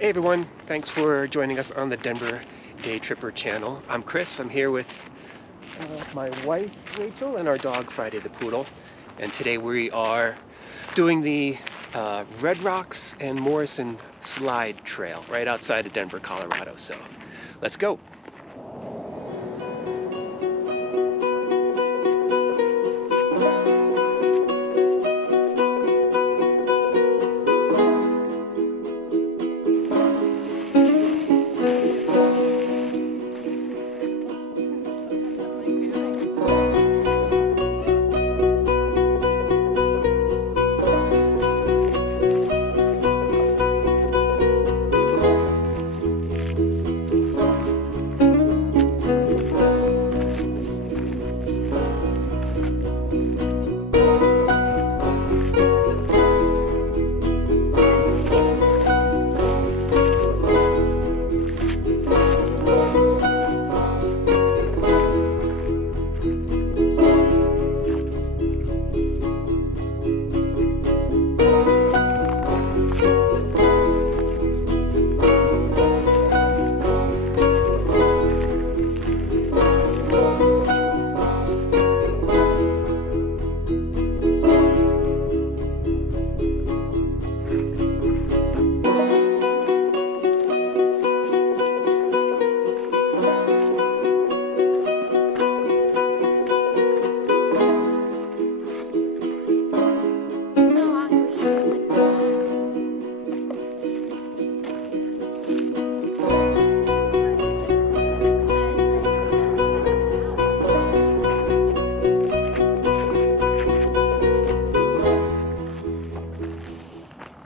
Hey everyone, thanks for joining us on the Denver Day Tripper channel. I'm Chris. I'm here with my wife Rachel and our dog Friday the Poodle. And today we are doing the Red Rocks and Morrison Slide trail right outside of Denver, Colorado. So let's go.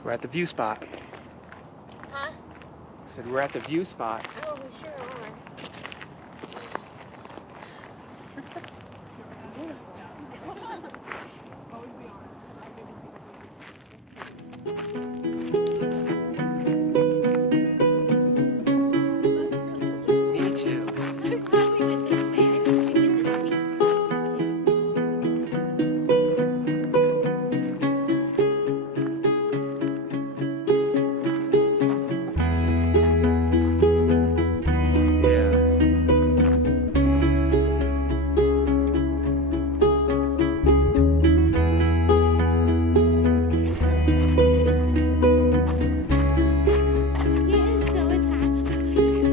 We're at the view spot. Huh? I said we're at the view spot. Oh, we sure are. Me too. I'm glad we went this way. I think we went this way. He is so attached to you.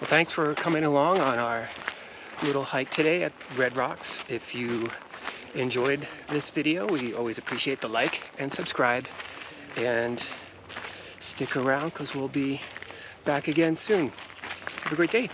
Well, thanks for coming along on our little hike today at Red Rocks. If you enjoyed this video, we always appreciate the like and subscribe, and stick around because we'll be back again soon. Have a great day.